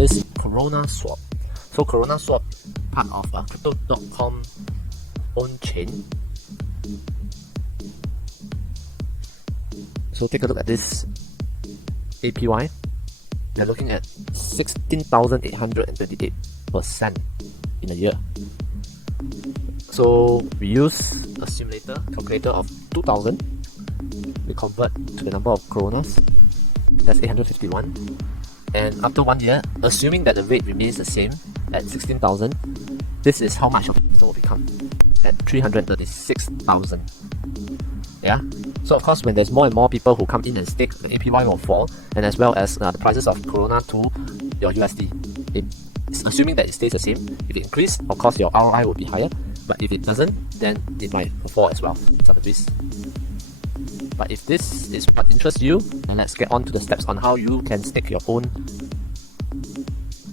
this CronaSwap. So CronaSwap, part of Crypto.com own chain. So take a look at this APY. They're looking at 16,828% in a year. So we use a simulator calculator of 2000. We convert to the number of Cronos. That's 851. And after 1 year, assuming that the rate remains the same at 16,000, this is how much of it will become at 336,000. Yeah. So of course, when there's more and more people who come in and stake, the APY will fall, and as well as the prices of Corona to your USD. It's assuming that it stays the same. If it increases, of course your ROI will be higher, but if it doesn't, then it might fall as well. It's a risk. But if this is what interests you, then let's get on to the steps on how you can stake your own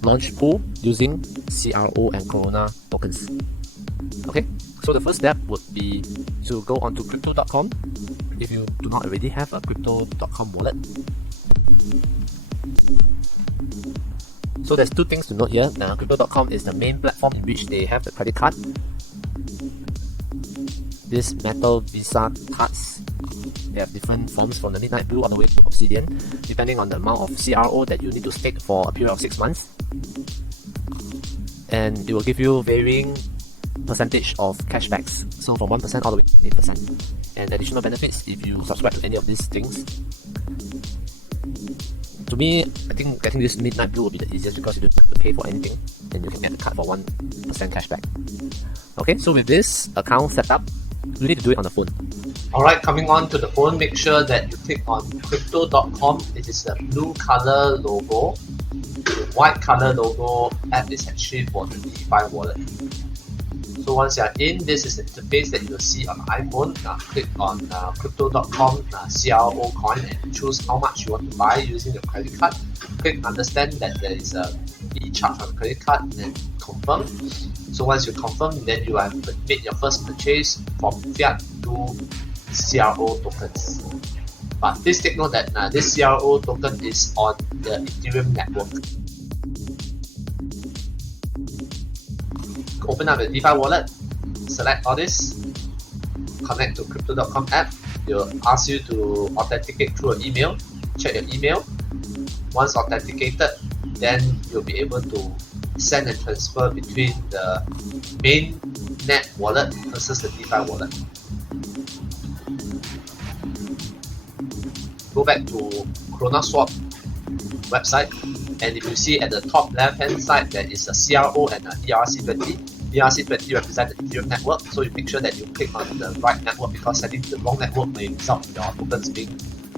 launch pool using CRO and Corona tokens. Okay, so the first step would be to go onto Crypto.com if you do not already have a Crypto.com wallet. So there's two things to note here. Crypto.com is the main platform in which they have the credit card. This metal Visa cards, they have different forms from the Midnight Blue all the way to Obsidian, depending on the amount of CRO that you need to stake for a period of 6 months. And it will give you varying percentage of cashbacks, so from 1% all the way to 8%. And additional benefits if you subscribe to any of these things. To me, I think getting this Midnight Blue will be the easiest because you don't have to pay for anything and you can get the card for 1% cashback. Okay, so with this account set up, you need to do it on the phone. Alright, coming on to the phone, make sure that you click on Crypto.com. It is the blue color logo. The white color logo app is actually for the DeFi wallet. So once you are in, this is the interface that you will see on iPhone. Now click on Crypto.com CRO coin and choose how much you want to buy using your credit card. Click understand that there is a fee charge on the credit card and then confirm. So once you confirm, then you have made your first purchase from fiat to CRO tokens. But please take note that this CRO token is on the Ethereum network. Open up the DeFi wallet, select all this, connect to Crypto.com app. They'll ask you to authenticate through an email. Check your email. Once authenticated, then you'll be able to send and transfer between the main net wallet versus the DeFi wallet. Go back to CronaSwap website, and if you see at the top left hand side there is a CRO and a ERC20. ERC20 represents the Ethereum network, so you make sure that you click on the right network because setting the wrong network may result in your tokens being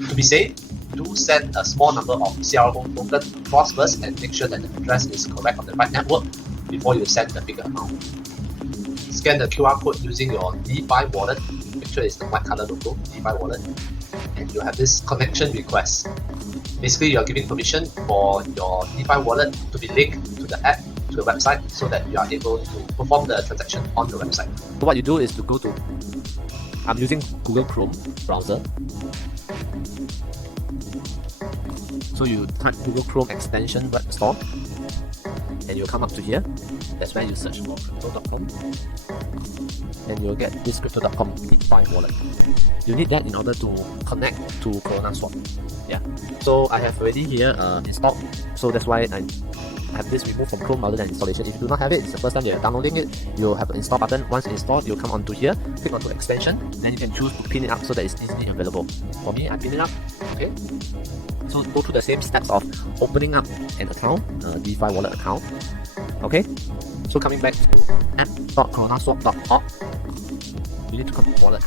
to be safe. Do send a small number of CRO tokens across first and make sure that the address is correct on the right network before you send the bigger amount. Scan the QR code using your DeFi wallet. Make sure it's the white color logo, DeFi wallet, and you have this connection request. Basically, you're giving permission for your DeFi wallet to be linked to the app, to the website, so that you are able to perform the transaction on the website. So what you do is to go to, I'm using Google Chrome browser. So you type Google Chrome extension web store and you'll come up to here. That's where you search for Crypto.com and you'll get this Crypto.com DeFi wallet. You need that in order to connect to CronaSwap. Yeah. So I have already here installed. So that's why I have this removed from Chrome rather than installation. If you do not have it, it's the first time you're downloading it, you'll have an install button. Once installed, you'll come onto here, click onto extension, then you can choose to pin it up so that it's easily available. For me, I pin it up. Okay. So go through the same steps of opening up an account, DeFi wallet account. Okay. So coming back to app.cronaswap.org, you need to connect the wallet.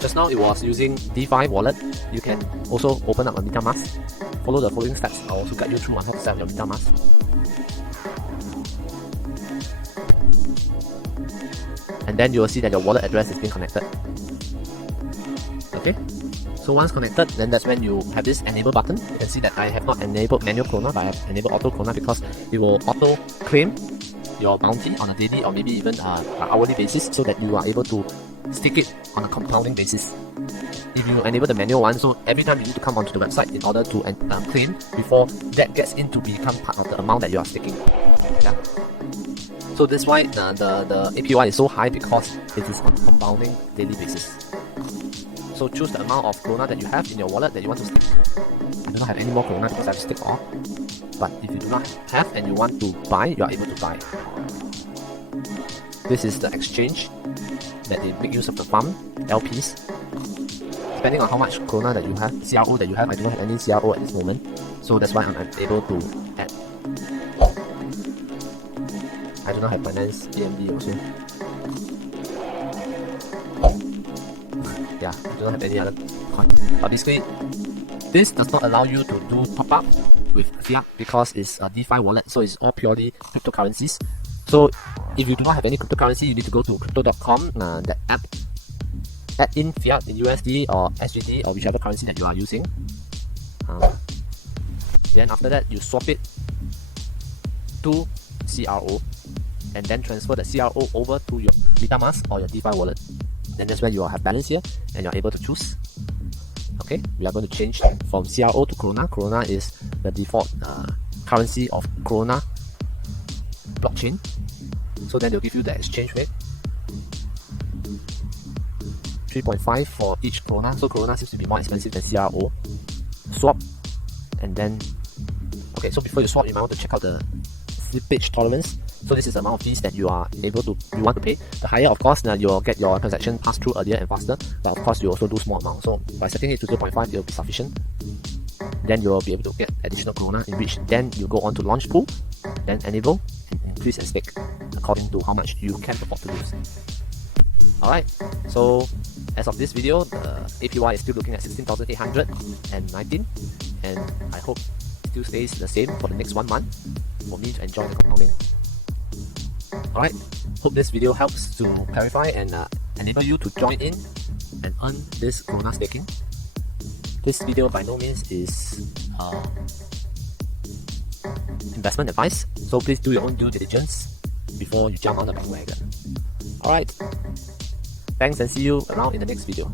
Just now it was using DeFi wallet. You can also open up a MetaMask. Follow the following steps. I'll also guide you through on how to set up your MetaMask. And then you will see that your wallet address is being connected. Okay. So once connected, then that's when you have this enable button. You can see that I have not enabled manual Crona, but I have enabled auto Crona because it will auto claim your bounty on a daily or maybe even hourly basis so that you are able to stick it on a compounding basis. if you enable the manual one, so every time you need to come onto the website in order to claim before that gets in to become part of the amount that you are staking. Yeah. So that's why the APY is so high, because it is on compounding daily basis. So choose the amount of Krona that you have in your wallet that you want to stake. I do not have any more Krona because I have staked all. But if you do not have and you want to buy, you are able to buy. This is the exchange that they make use of the farm, LPs. Depending on how much Krona that you have, CRO that you have, I do not have any CRO at this moment. So that's why I'm able to add. I do not have finance BNB also. Yeah, I do not have any other coin. But basically, this does not allow you to do top up with fiat because it's a DeFi wallet, so it's all purely cryptocurrencies. So if you do not have any cryptocurrency, you need to go to crypto.com, that app, add in fiat in USD or SGD or whichever currency that you are using. Then after that, you swap it to CRO and then transfer the CRO over to your MetaMask or your DeFi wallet. Then that's where you will have balance here and you're able to choose. Okay, we are going to change from CRO to Krona. Krona is the default currency of Krona blockchain. So then they'll give you the exchange rate. 3.5 for each Krona. So Krona seems to be more expensive than CRO. Swap and then okay, so before you swap, you might want to check out the slippage tolerance. So this is the amount of fees that you want to pay. The higher, of course, now you'll get your transaction passed through earlier and faster. But of course, you also lose more amount. So by setting it to 0.5, it will be sufficient. Then you will be able to get additional Krona, in which then you go on to launch pool, then enable, and increase and stake according to how much you can afford to lose. Alright, so as of this video, the APY is still looking at 16,819, and I hope it still stays the same for the next 1 month for me to enjoy the compounding. Alright, hope this video helps to clarify and enable you to join in and earn this Krona staking. This video by no means is investment advice, so please do your own due diligence before you jump on the bandwagon. Alright, thanks and see you around in the next video.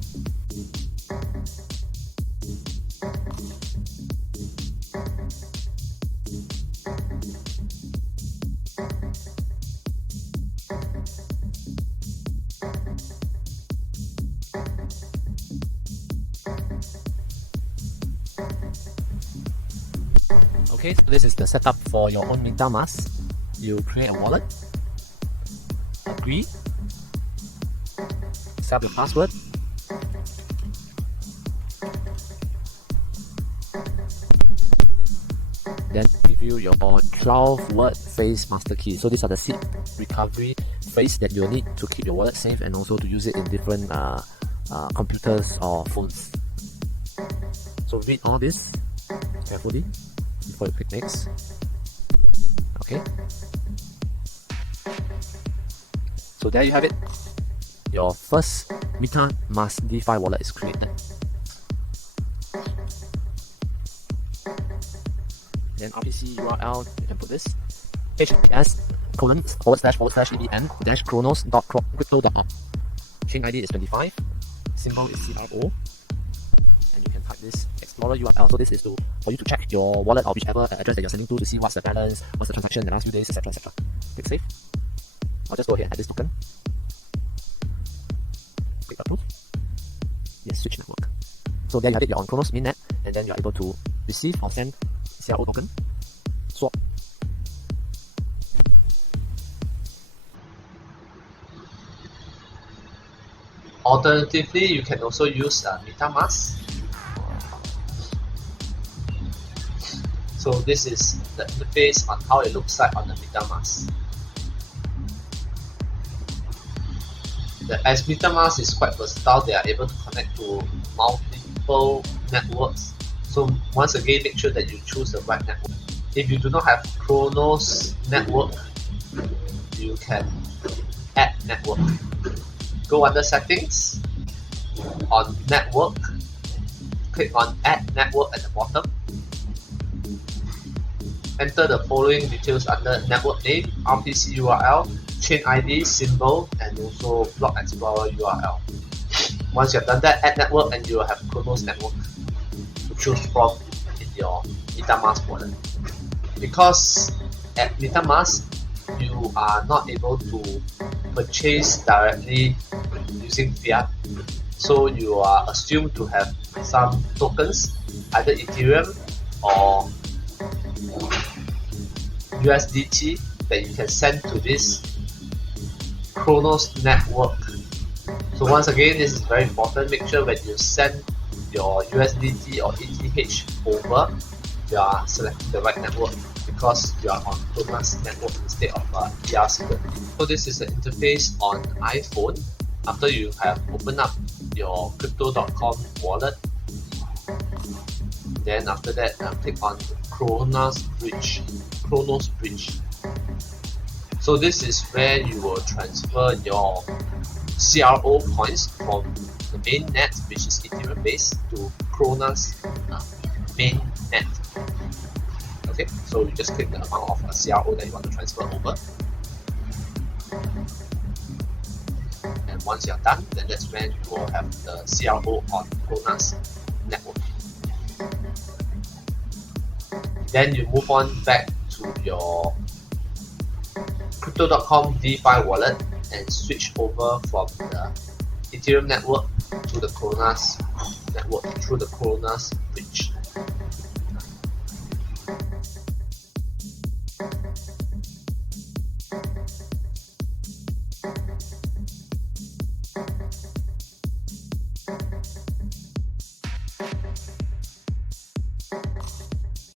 Okay, so this is the setup for your own MetaMask. You create a wallet, agree, set up your password, then give you your 12-word phrase master key. So these are the seed recovery phrase that you'll need to keep your wallet safe and also to use it in different computers or phones. So read all this carefully before you click next. Okay. So there you have it. Your first MetaMask DeFi wallet is created. Then RPC URL, you can put this https://ebm-cronos.crypto.org. Chain ID is 25. Symbol is CRO. And you can type this Explorer URL. So this is for you to check your wallet or whichever address that you're sending to see what's the balance, what's the transaction in the last few days, etc. etc. Click save. I'll just go ahead and add this token. Click approve. Yes, switch network. So there you have it, you're on Cronos mainnet, and then you're able to receive or send CRO token, swap. Alternatively, you can also use MetaMask. So this is the interface on how it looks like on the MetaMask. As MetaMask is quite versatile, they are able to connect to multiple networks. So once again, make sure that you choose the right network. If you do not have Cronos network, you can add network. Go under settings, on network, click on add network at the bottom. Enter the following details under network name, RPC URL, chain ID, symbol, and also block explorer URL. Once you have done that, add network, and you will have Cronos network to choose from in your MetaMask wallet. Because at MetaMask, you are not able to purchase directly using fiat, so you are assumed to have some tokens, either Ethereum or USDT, that you can send to this Cronos network. So once again, this is very important. Make sure when you send your USDT or ETH over, you are selecting the right network, because you are on Cronos network instead of ERC20. So this is the interface on iPhone. After you have opened up your crypto.com wallet, then after that, click on Cronos Bridge. So this is where you will transfer your CRO points from the main net, which is Ethereum based, to Cronos main net. Okay, so you just click the amount of CRO that you want to transfer over. And once you're done, then that's when you will have the CRO on Cronos network. Then you move on back to your crypto.com DeFi wallet and switch over from the Ethereum network to the Cronos network through the Cronos